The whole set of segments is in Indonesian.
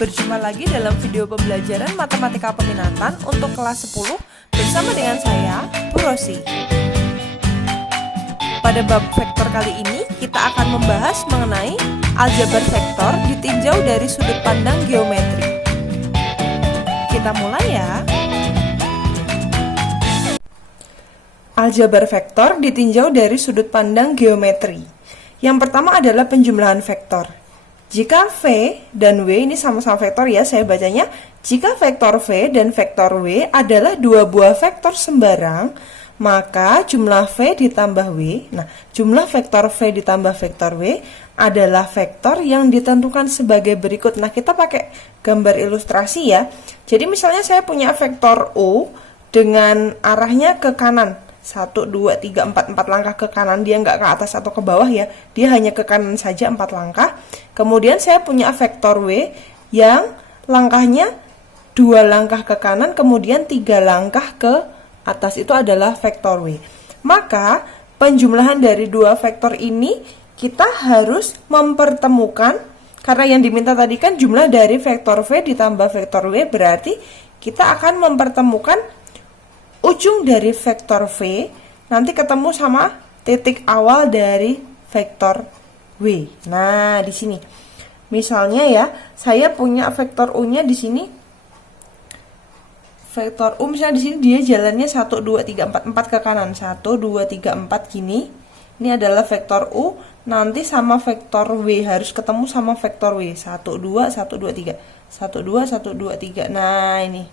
Berjumpa lagi dalam video pembelajaran Matematika Peminatan untuk kelas 10 bersama dengan saya, Bu Rosi. Pada bab vektor kali ini, kita akan membahas mengenai aljabar vektor ditinjau dari sudut pandang geometri. Kita mulai ya. Aljabar vektor ditinjau dari sudut pandang geometri. Yang pertama adalah penjumlahan vektor. Jika V dan W ini sama-sama vektor ya, saya bacanya, jika vektor V dan vektor W adalah dua buah vektor sembarang, maka jumlah V ditambah W, nah jumlah vektor V ditambah vektor W adalah vektor yang ditentukan sebagai berikut. Nah kita pakai gambar ilustrasi ya. Jadi misalnya saya punya vektor U dengan arahnya ke kanan, 1, 2, 3, 4 langkah ke kanan, dia nggak ke atas atau ke bawah ya, dia hanya ke kanan saja 4 langkah. Kemudian saya punya vektor W yang langkahnya 2 langkah ke kanan, kemudian 3 langkah ke atas, itu adalah vektor W. Maka penjumlahan dari dua vektor ini kita harus mempertemukan, karena yang diminta tadi kan jumlah dari vektor V ditambah vektor W, berarti kita akan mempertemukan ujung dari vektor V nanti ketemu sama titik awal dari vektor W. Nah, di sini. Misalnya ya, saya punya vektor U-nya di sini. Vektor U misalnya di sini dia jalannya 1 2 3 4 4 ke kanan. 1 2 3 4 gini. Ini adalah vektor U, nanti sama vektor W harus ketemu sama vektor W. 1 2 1 2 3. 1 2 1 2 3. Nah, ini.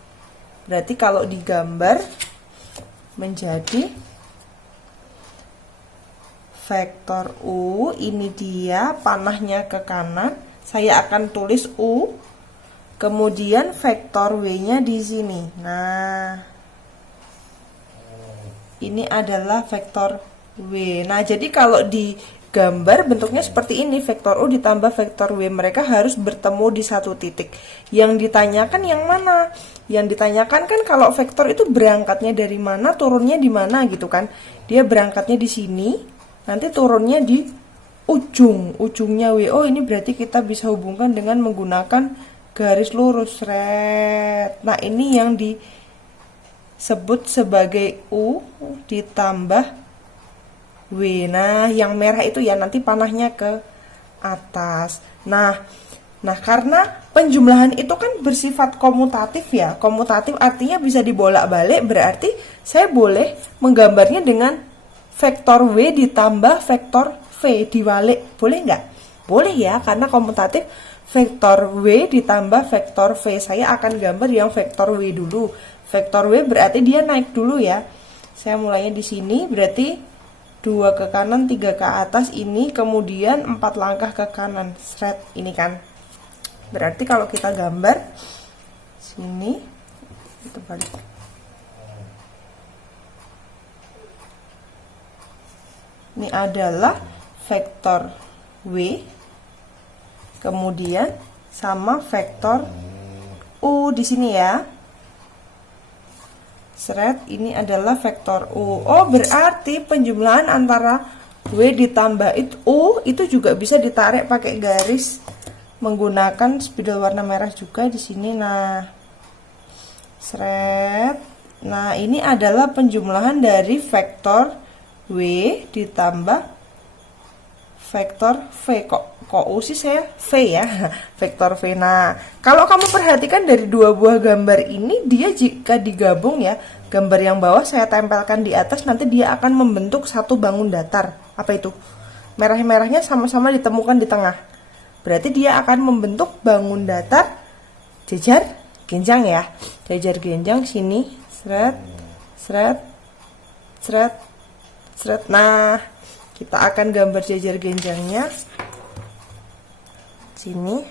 Berarti kalau digambar menjadi vektor U, ini dia panahnya ke kanan, saya akan tulis U, kemudian vektor W-nya di sini. Nah, ini adalah vektor W. Nah, jadi kalau digambar bentuknya seperti ini, vektor U ditambah vektor W, mereka harus bertemu di satu titik. Yang ditanyakan yang mana? Yang ditanyakan kan kalau vektor itu berangkatnya dari mana, turunnya di mana gitu kan. Dia berangkatnya di sini, nanti turunnya di ujungnya W. Oh, ini berarti kita bisa hubungkan dengan menggunakan garis lurus. Nah, ini yang disebut sebagai U ditambah W. Nah, yang merah itu ya nanti panahnya ke atas. Nah, karena penjumlahan itu kan bersifat komutatif ya. Komutatif artinya bisa dibolak-balik, berarti saya boleh menggambarnya dengan vektor W ditambah vektor V dibalik. Boleh nggak? Boleh ya, karena komutatif. Vektor W ditambah vektor V. Saya akan gambar yang vektor W dulu. Vektor W berarti dia naik dulu ya. Saya mulainya di sini, berarti 2 ke kanan, 3 ke atas ini, kemudian 4 langkah ke kanan. Seret, ini kan. Berarti kalau kita gambar sini, itu balik. Ini adalah vektor W, kemudian sama vektor U di sini ya. Seret, ini adalah vektor U. Oh, berarti penjumlahan antara W ditambah U itu juga bisa ditarik pakai garis menggunakan spidol warna merah juga di sini. Nah, seret. Nah, ini adalah penjumlahan dari vektor W ditambah vektor V. Kok U sih saya V ya? Vektor V. Nah, kalau kamu perhatikan dari dua buah gambar ini, dia jika digabung ya, gambar yang bawah saya tempelkan di atas, nanti dia akan membentuk satu bangun datar. Apa itu? Merah-merahnya sama-sama ditemukan di tengah. Berarti dia akan membentuk bangun datar jajar genjang ya. Jajar genjang sini, seret, seret, seret, seret. Nah, kita akan gambar jajar genjangnya. Sini.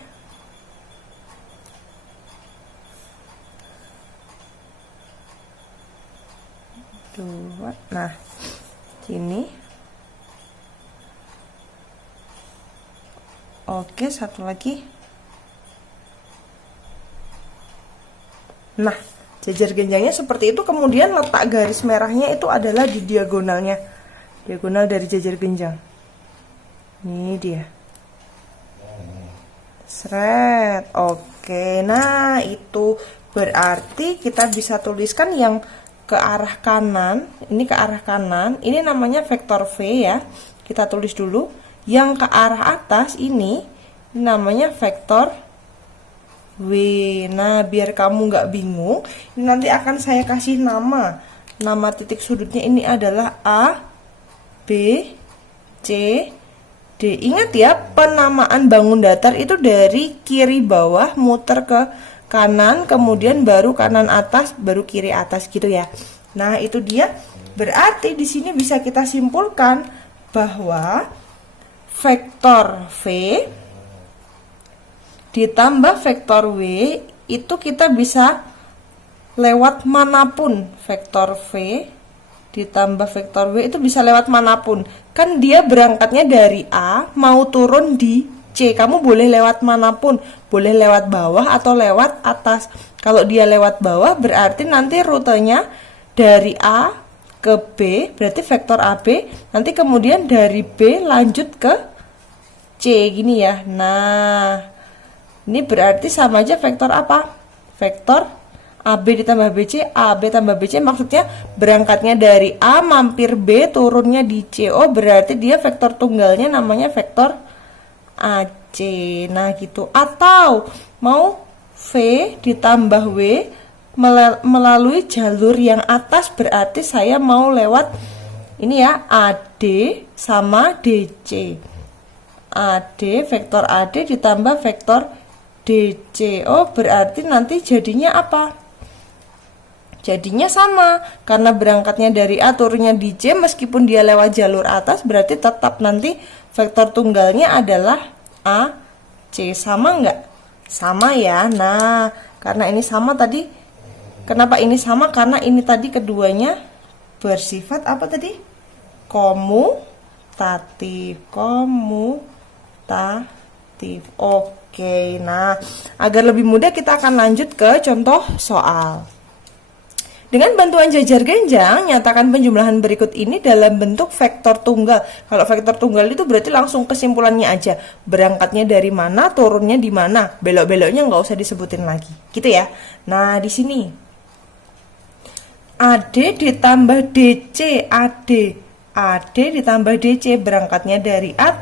Dua. Nah, sini. Oke, satu lagi. Nah, jajar genjangnya seperti itu, kemudian letak garis merahnya itu adalah di diagonalnya. Diagonal dari jajar genjang. Ini dia. Seret. Oke. Oke, nah itu berarti kita bisa tuliskan yang ke arah kanan, ini ke arah kanan, ini namanya vektor V ya. Kita tulis dulu. Yang ke arah atas ini namanya vektor W. Nah, biar kamu nggak bingung, ini nanti akan saya kasih nama. Nama titik sudutnya ini adalah A, B, C, D. Ingat ya, penamaan bangun datar itu dari kiri bawah muter ke kanan, kemudian baru kanan atas, baru kiri atas gitu ya. Nah, itu dia. Berarti di sini bisa kita simpulkan bahwa vektor V ditambah vektor W itu kita bisa lewat manapun. Vektor V ditambah vektor W itu bisa lewat manapun. Kan dia berangkatnya dari A, mau turun di C. Kamu boleh lewat manapun, boleh lewat bawah atau lewat atas. Kalau dia lewat bawah berarti nanti rutenya dari A ke B, berarti vektor AB, nanti kemudian dari B lanjut ke C gini ya. Nah, ini berarti sama aja vektor apa? Vektor AB ditambah BC, AB tambah BC, maksudnya berangkatnya dari A mampir B, turunnya di C. Oh, berarti dia vektor tunggalnya namanya vektor AC. Nah, gitu. Atau mau V ditambah W melalui jalur yang atas, berarti saya mau lewat ini ya, AD sama DC. AD, vektor AD ditambah vektor DC. Oh, berarti nanti jadinya apa? Jadinya sama, karena berangkatnya dari A turunnya di C, meskipun dia lewat jalur atas, berarti tetap nanti vektor tunggalnya adalah AC. Sama nggak? Sama ya. Nah, karena ini sama tadi. Kenapa ini sama? Karena ini tadi keduanya bersifat apa tadi? Komutatif. Komutatif. Oke, nah agar lebih mudah kita akan lanjut ke contoh soal. Dengan bantuan jajar genjang, nyatakan penjumlahan berikut ini dalam bentuk vektor tunggal. Kalau vektor tunggal itu berarti langsung kesimpulannya aja. Berangkatnya dari mana, turunnya di mana. Belok-beloknya nggak usah disebutin lagi. Gitu ya. Nah, di sini AD ditambah DC, AD ditambah DC, berangkatnya dari A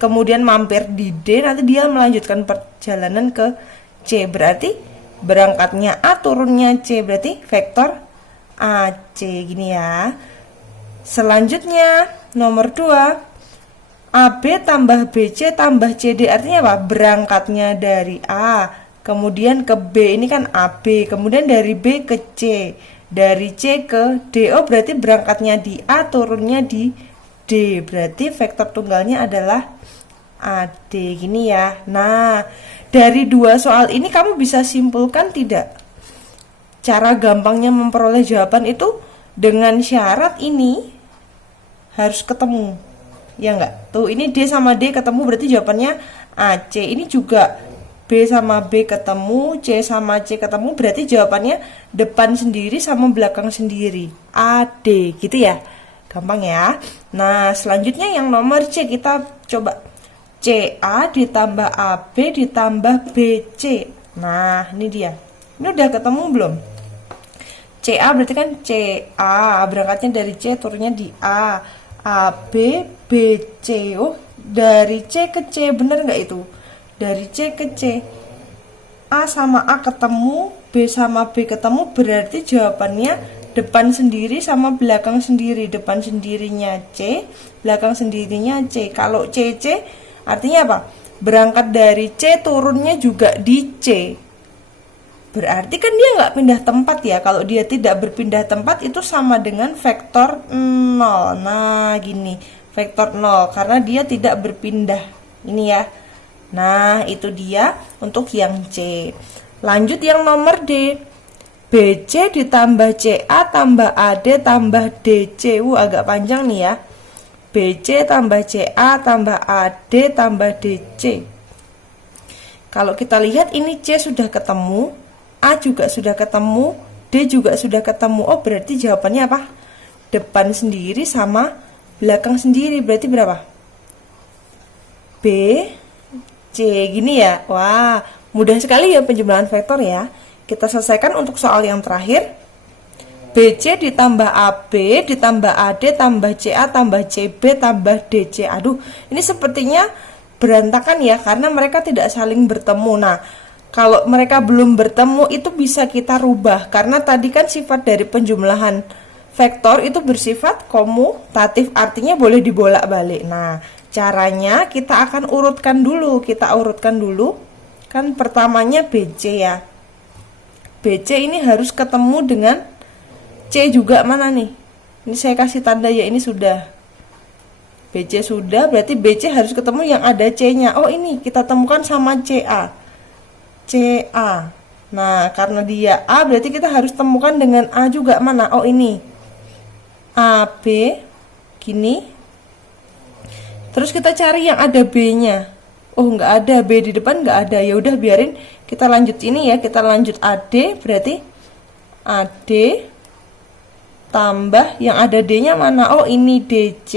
kemudian mampir di D, nanti dia melanjutkan perjalanan ke C, berarti berangkatnya A turunnya C, berarti vektor AC gini ya. Selanjutnya nomor 2, AB tambah BC tambah CD, artinya apa? Berangkatnya dari A kemudian ke B, ini kan AB, kemudian dari B ke C, dari C ke D. Oh, berarti berangkatnya di A, turunnya di D. Berarti vektor tunggalnya adalah AD gini ya. Nah, dari dua soal ini kamu bisa simpulkan tidak? Cara gampangnya memperoleh jawaban itu dengan syarat ini harus ketemu. Ya enggak? Tuh, ini D sama D ketemu berarti jawabannya AC. Ini juga B sama B ketemu, C sama C ketemu, berarti jawabannya depan sendiri sama belakang sendiri, AD gitu ya. Gampang ya. Nah, selanjutnya yang nomor C, kita coba CA ditambah AB ditambah BC. Nah, ini dia. Ini udah ketemu belum? CA berarti kan CA, berangkatnya dari C, turunnya di A. AB, BC. Oh, dari C ke C, bener nggak itu? Dari C ke C, A sama A ketemu, B sama B ketemu, berarti jawabannya depan sendiri sama belakang sendiri. Depan sendirinya C, belakang sendirinya C. Kalau CC artinya apa? Berangkat dari C, turunnya juga di C. Berarti kan dia nggak pindah tempat ya. Kalau dia tidak berpindah tempat itu sama dengan vektor 0. Nah, gini, vektor 0 karena dia tidak berpindah. Ini ya. Nah, itu dia untuk yang C. Lanjut yang nomor D. BC ditambah CA tambah AD tambah DC. Agak panjang nih ya. BC tambah CA tambah AD tambah DC. Kalau kita lihat ini C sudah ketemu, A juga sudah ketemu, D juga sudah ketemu. Oh, berarti jawabannya apa? Depan sendiri sama belakang sendiri. Berarti berapa? B C gini ya. Wah, Mudah sekali ya penjumlahan vektor ya. Kita selesaikan untuk soal yang terakhir. BC ditambah AB ditambah AD tambah CA tambah CB tambah DC. Aduh, ini sepertinya berantakan ya, karena mereka tidak saling bertemu. Nah, kalau mereka belum bertemu itu bisa kita rubah, karena tadi kan sifat dari penjumlahan vektor itu bersifat komutatif, artinya boleh dibolak-balik. Nah, caranya kita akan urutkan dulu. Kita urutkan dulu. Kan pertamanya BC ya. BC ini harus ketemu dengan C juga, mana nih? Ini saya kasih tanda ya, ini sudah. BC sudah, berarti BC harus ketemu yang ada C-nya. Oh, ini kita temukan sama CA. CA. Nah, karena dia A, berarti kita harus temukan dengan A juga, mana? Oh, ini. AB gini. Terus kita cari yang ada B-nya. Oh, nggak ada, B di depan nggak ada. Ya udah, biarin kita lanjut ini ya. Kita lanjut AD, berarti AD tambah yang ada D-nya mana? Oh, ini DC.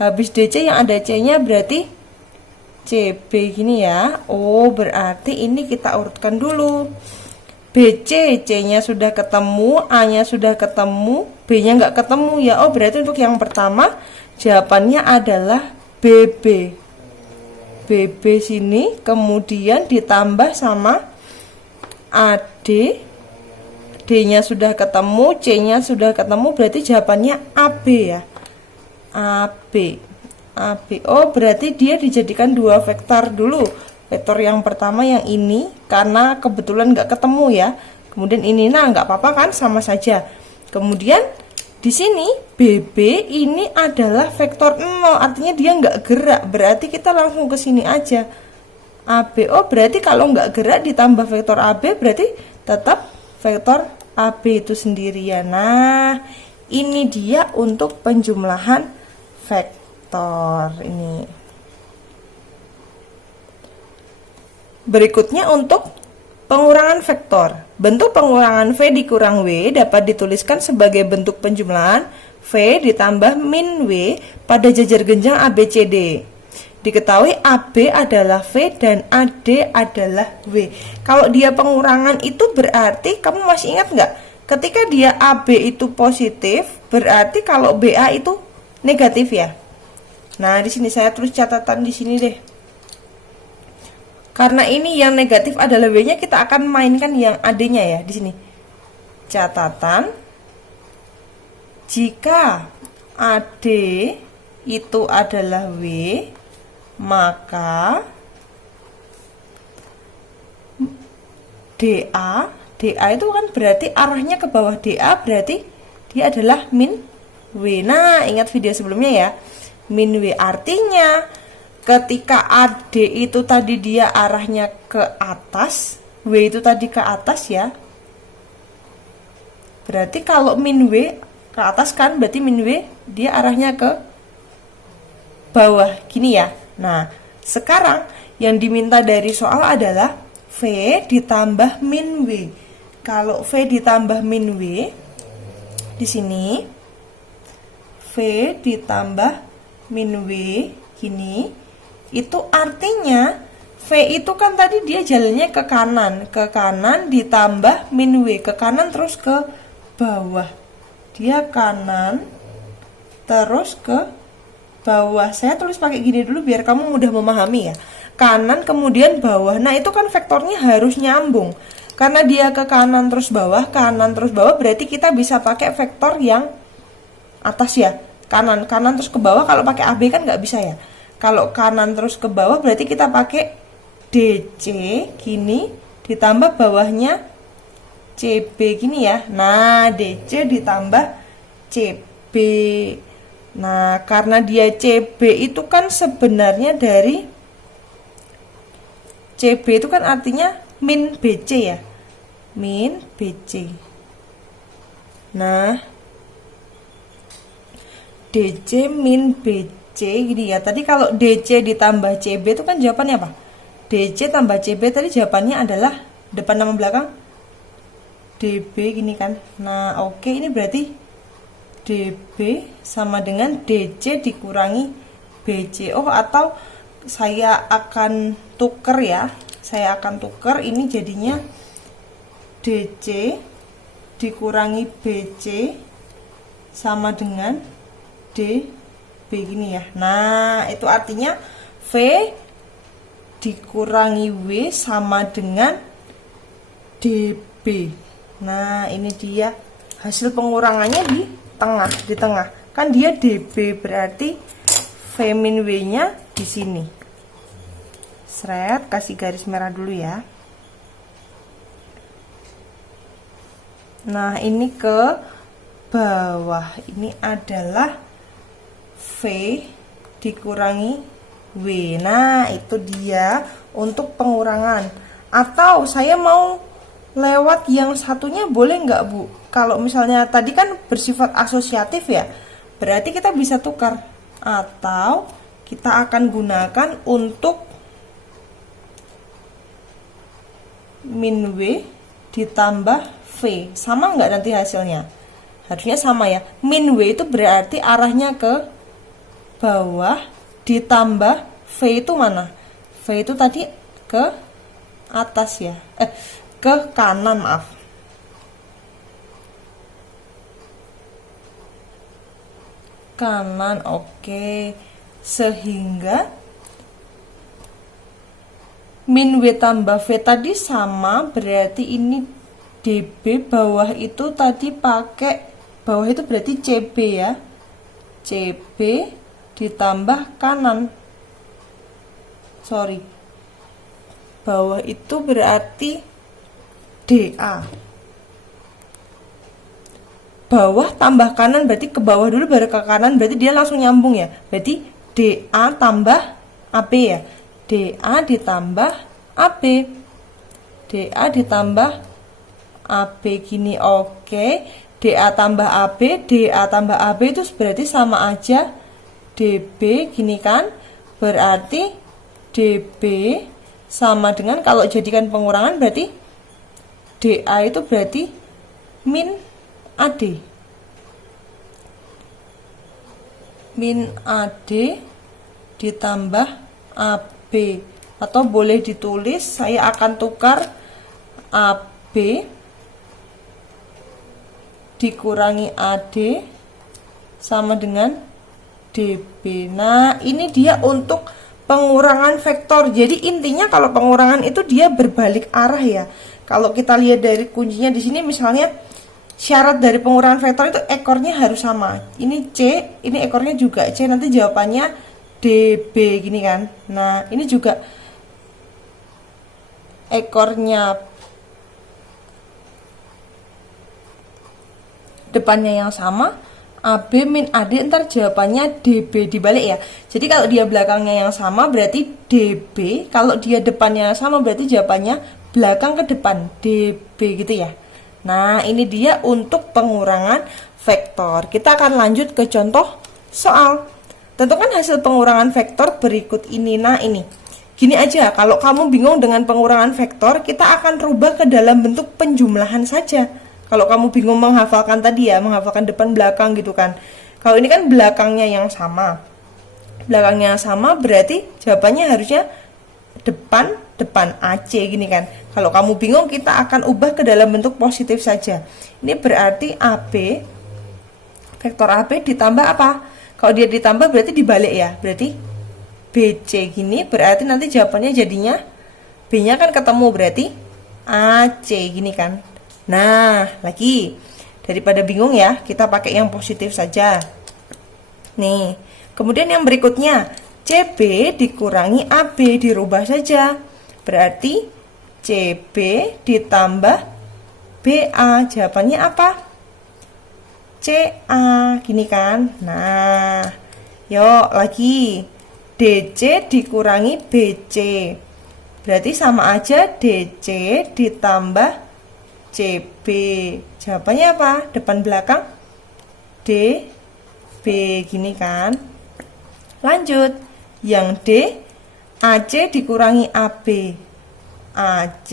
Habis DC yang ada C-nya berarti CB gini ya. Oh, berarti ini kita urutkan dulu. BC, C-nya sudah ketemu, A-nya sudah ketemu, B-nya nggak ketemu ya. Oh, berarti untuk yang pertama jawabannya adalah BB. BB sini kemudian ditambah sama AD. D-nya sudah ketemu, C-nya sudah ketemu, berarti jawabannya AB ya. AB. AB. Oh, berarti dia dijadikan dua vektor dulu. Vektor yang pertama yang ini, karena kebetulan nggak ketemu ya. Kemudian ini, nah nggak apa-apa kan, sama saja. Kemudian di sini BB ini adalah vektor 0, artinya dia nggak gerak. Berarti kita langsung ke sini aja. AB. Oh, berarti kalau nggak gerak ditambah vektor AB, berarti tetap vektor AB itu sendirian. Nah, ini dia untuk penjumlahan vektor ini. Berikutnya untuk pengurangan vektor. Bentuk pengurangan V dikurang W dapat dituliskan sebagai bentuk penjumlahan V ditambah min W pada jajar genjang ABCD. Diketahui AB adalah V dan AD adalah W. Kalau dia pengurangan itu berarti, kamu masih ingat nggak? Ketika dia AB itu positif, berarti kalau BA itu negatif ya. Nah, di sini saya tulis catatan di sini deh. Karena ini yang negatif adalah W-nya, kita akan mainkan yang AD-nya ya di sini. Catatan, jika AD itu adalah W, maka DA itu kan berarti arahnya ke bawah, DA berarti dia adalah min W. Nah, ingat video sebelumnya ya, min W artinya ketika AD itu tadi dia arahnya ke atas, W itu tadi ke atas ya, berarti kalau min W ke atas kan, berarti min W dia arahnya ke bawah gini ya. Nah, sekarang yang diminta dari soal adalah V ditambah min W. Kalau V ditambah min W, di sini V ditambah min W gini, itu artinya V itu kan tadi dia jalannya ke kanan ditambah min W, ke kanan terus ke bawah. Dia kanan terus ke bawah. Saya tulis pakai gini dulu biar kamu mudah memahami ya. Kanan kemudian bawah. Nah, itu kan vektornya harus nyambung. Karena dia ke kanan terus bawah, berarti kita bisa pakai vektor yang atas ya. Kanan terus ke bawah, kalau pakai AB kan nggak bisa ya. Kalau kanan terus ke bawah berarti kita pakai DC gini ditambah bawahnya CB gini ya. Nah, DC ditambah CB. Nah, karena dia CB itu kan sebenarnya dari CB itu kan artinya min BC ya. Min BC. Nah, DC min BC gini ya. Tadi kalau DC ditambah CB itu kan jawabannya apa? DC tambah CB tadi jawabannya adalah depan nama belakang DB gini kan. Nah, oke, ini berarti DB sama dengan DC dikurangi BC. Oh, atau saya akan tuker ya. saya akan tukar, ini jadinya DC dikurangi BC sama dengan DB gini ya. Nah, itu artinya V dikurangi W sama dengan DB. Nah, ini dia hasil pengurangannya di tengah. Kan dia DB, berarti V min W-nya di sini. Seret, kasih garis merah dulu ya. Nah, ini ke bawah. Ini adalah V dikurangi W. Nah, itu dia untuk pengurangan. Atau saya mau lewat yang satunya boleh nggak, Bu? Kalau misalnya tadi kan bersifat asosiatif ya, berarti kita bisa tukar. Atau kita akan gunakan untuk min W ditambah V. Sama nggak nanti hasilnya? Harusnya sama ya. Min W itu berarti arahnya ke bawah, ditambah V itu mana? V itu tadi ke atas ya. Ke kanan, maaf. Kanan, oke. Sehingga min W tambah V tadi sama, berarti ini DB, bawah itu tadi pakai, bawah itu berarti CB ya. CB ditambah kanan. Sorry. Bawah itu berarti DA. Bawah tambah kanan berarti ke bawah dulu baru ke kanan, berarti dia langsung nyambung ya. Berarti DA tambah AB ya. DA ditambah AB. DA ditambah AB gini, oke. DA tambah AB, DA tambah AB itu berarti sama aja DB gini kan. Berarti DB sama dengan, kalau jadikan pengurangan berarti DA itu berarti min AD. Min AD ditambah AB. Atau boleh ditulis, saya akan tukar AB dikurangi AD sama dengan DB. Nah, ini dia untuk pengurangan vektor. Jadi intinya kalau pengurangan itu dia berbalik arah ya. Kalau kita lihat dari kuncinya di sini, misalnya syarat dari pengurangan vektor itu ekornya harus sama. Ini C, ini ekornya juga C, nanti jawabannya DB gini kan. Nah, ini juga ekornya depannya yang sama, AB min AD, ntar jawabannya DB dibalik ya. Jadi kalau dia belakangnya yang sama berarti DB, kalau dia depannya yang sama berarti jawabannya belakang ke depan, DB gitu ya. Nah, ini dia untuk pengurangan vektor. Kita akan lanjut ke contoh soal. Tentukan hasil pengurangan vektor berikut ini. Nah, ini gini aja, kalau kamu bingung dengan pengurangan vektor, kita akan rubah ke dalam bentuk penjumlahan saja. Kalau kamu bingung menghafalkan tadi ya, menghafalkan depan belakang gitu kan. Kalau ini kan belakangnya yang sama. Belakangnya sama berarti jawabannya harusnya depan AC gini kan. Kalau kamu bingung, kita akan ubah ke dalam bentuk positif saja. Ini berarti AB, vektor AB ditambah apa? Kalau dia ditambah berarti dibalik ya. Berarti BC gini, berarti nanti jawabannya jadinya B-nya kan ketemu, berarti AC gini kan. Nah, lagi daripada bingung ya, kita pakai yang positif saja. Nih, kemudian yang berikutnya CB dikurangi AB, dirubah saja. Berarti CB ditambah BA, jawabannya apa? CA, gini kan. Nah, yuk lagi DC dikurangi BC, berarti sama aja DC ditambah CB, jawabannya apa? Depan belakang DB gini kan. Lanjut, yang D, AC dikurangi AB, AC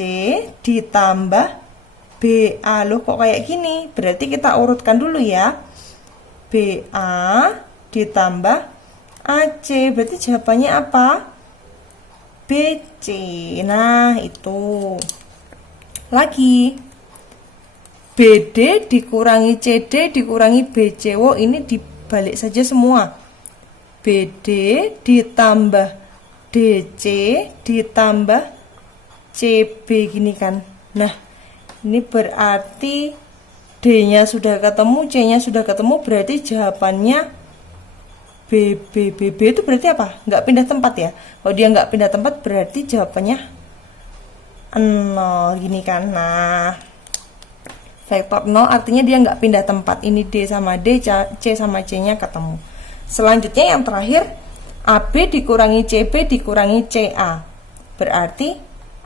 ditambah BA. Loh kok kayak gini? Berarti kita urutkan dulu ya. BA ditambah AC, berarti jawabannya apa? B BC. Nah, itu. Lagi. BD dikurangi CD dikurangi BC. Wow, ini dibalik saja semua. BD ditambah DC ditambah CB gini kan. Nah, ini berarti D-nya sudah ketemu, C-nya sudah ketemu, berarti jawabannya BB itu berarti apa? Nggak pindah tempat ya? Kalau dia nggak pindah tempat berarti jawabannya 0 gini kan. Nah, vektor 0 artinya dia nggak pindah tempat. Ini D sama D, C sama C-nya ketemu. Selanjutnya yang terakhir, AB dikurangi CB dikurangi CA. Berarti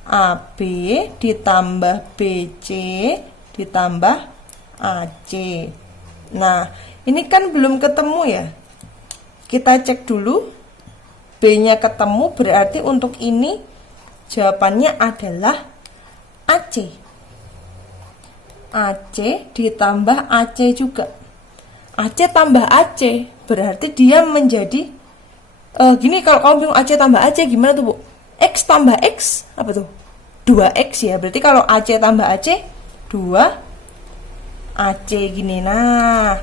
AB ditambah BC ditambah AC. Nah, ini kan belum ketemu ya. Kita cek dulu. B-nya ketemu, berarti untuk ini jawabannya adalah AC. AC ditambah AC juga. AC tambah AC, berarti dia menjadi gini. Kalau kamu bingung AC tambah AC gimana tuh, Bu? X tambah X, apa tuh? 2X ya. Berarti kalau AC tambah AC 2AC gini. Nah,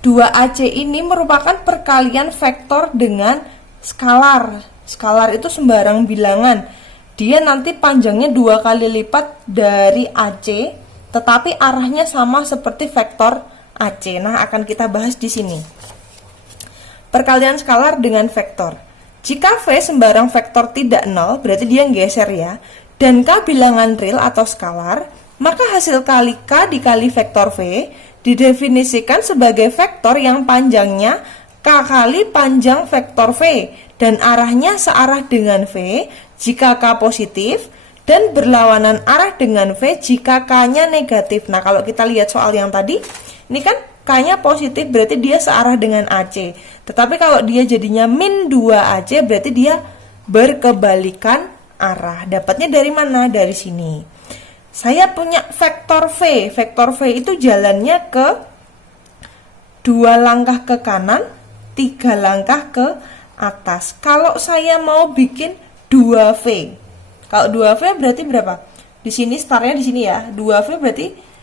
2AC ini merupakan perkalian vektor dengan skalar. Skalar itu sembarang bilangan. Dia nanti panjangnya 2 kali lipat dari AC, tetapi arahnya sama seperti vektor AC. Nah, akan kita bahas di sini. Perkalian skalar dengan vektor. Jika V sembarang vektor tidak 0, berarti dia geser ya, dan K bilangan real atau skalar, maka hasil kali K dikali vektor V didefinisikan sebagai vektor yang panjangnya K kali panjang vektor V dan arahnya searah dengan V jika K positif dan berlawanan arah dengan V jika K-nya negatif. Nah, kalau kita lihat soal yang tadi, ini kan K-nya positif berarti dia searah dengan AC. Tetapi kalau dia jadinya min 2AC berarti dia berkebalikan arah. Dapatnya dari mana? Dari sini. Saya punya vektor V. Vektor V itu jalannya ke 2 langkah ke kanan, 3 langkah ke atas. Kalau saya mau bikin 2V. Kalau 2V berarti berapa? Di sini startnya di sini ya. 2V berarti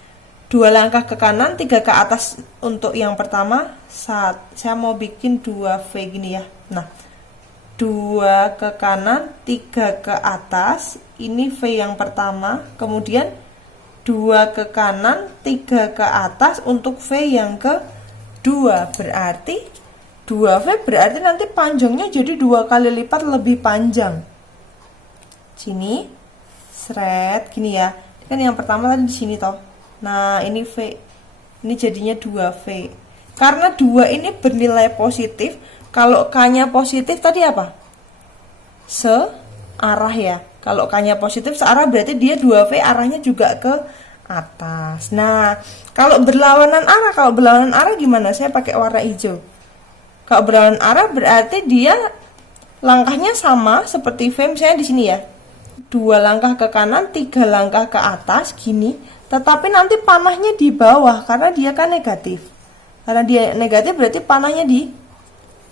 2 langkah ke kanan, 3 ke atas untuk yang pertama. Saya mau bikin 2V gini ya. Nah, 2 ke kanan, 3 ke atas. Ini V yang pertama. Kemudian 2 ke kanan, 3 ke atas untuk V yang kedua. Berarti 2V berarti nanti panjangnya jadi 2 kali lipat lebih panjang. Sini, seret, gini ya. Ini kan yang pertama tadi di sini toh. Nah, ini V. Ini jadinya 2V. Karena 2 ini bernilai positif, kalau K-nya positif tadi apa? Searah ya. Kalau K-nya positif searah berarti dia 2V arahnya juga ke atas. Nah, kalau berlawanan arah gimana? Saya pakai warna hijau. Kalau berlawanan arah berarti dia langkahnya sama seperti V misalnya di sini ya. 2 langkah ke kanan, 3 langkah ke atas gini. Tetapi nanti panahnya di bawah karena dia kan negatif. Karena dia negatif berarti panahnya di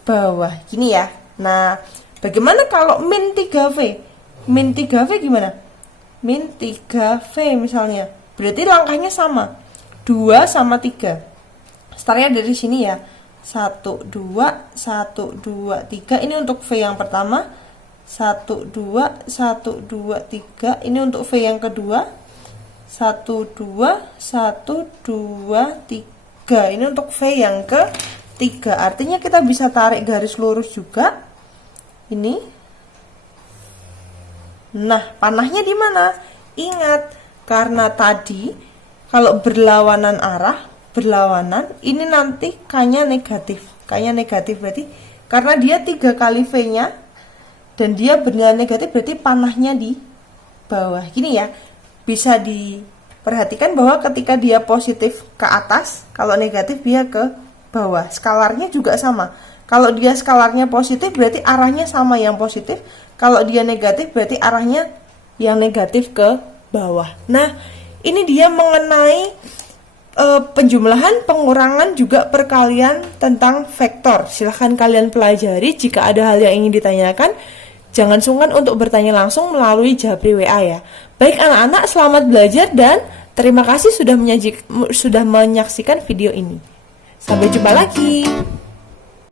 bawah gini ya. Nah, bagaimana kalau min 3V? Min 3V gimana? Min 3V misalnya. Berarti langkahnya sama. 2 sama 3. Startnya dari sini ya. 1, 2, 1, 2, 3. Ini untuk V yang pertama. 1, 2, 1, 2, 3. Ini untuk V yang kedua. 1, 2, 1, 2, 3. Ini untuk V yang ketiga. Artinya kita bisa tarik garis lurus juga. Ini. Nah, panahnya di mana? Ingat, karena tadi kalau berlawanan arah, ini nanti K-nya negatif. K-nya negatif berarti karena dia 3 kali V-nya dan dia bernilai negatif berarti panahnya di bawah. Gini ya. Bisa diperhatikan bahwa ketika dia positif ke atas, kalau negatif dia ke bawah. Skalarnya juga sama. Kalau dia skalarnya positif berarti arahnya sama yang positif. Kalau dia negatif berarti arahnya yang negatif ke bawah. Nah, ini dia mengenai penjumlahan, pengurangan, juga perkalian tentang vektor. Silahkan kalian pelajari. Jika ada hal yang ingin ditanyakan, Jangan sungkan untuk bertanya langsung melalui Japri WA ya. Baik anak-anak, selamat belajar dan terima kasih sudah menyaksikan video ini. Sampai jumpa lagi.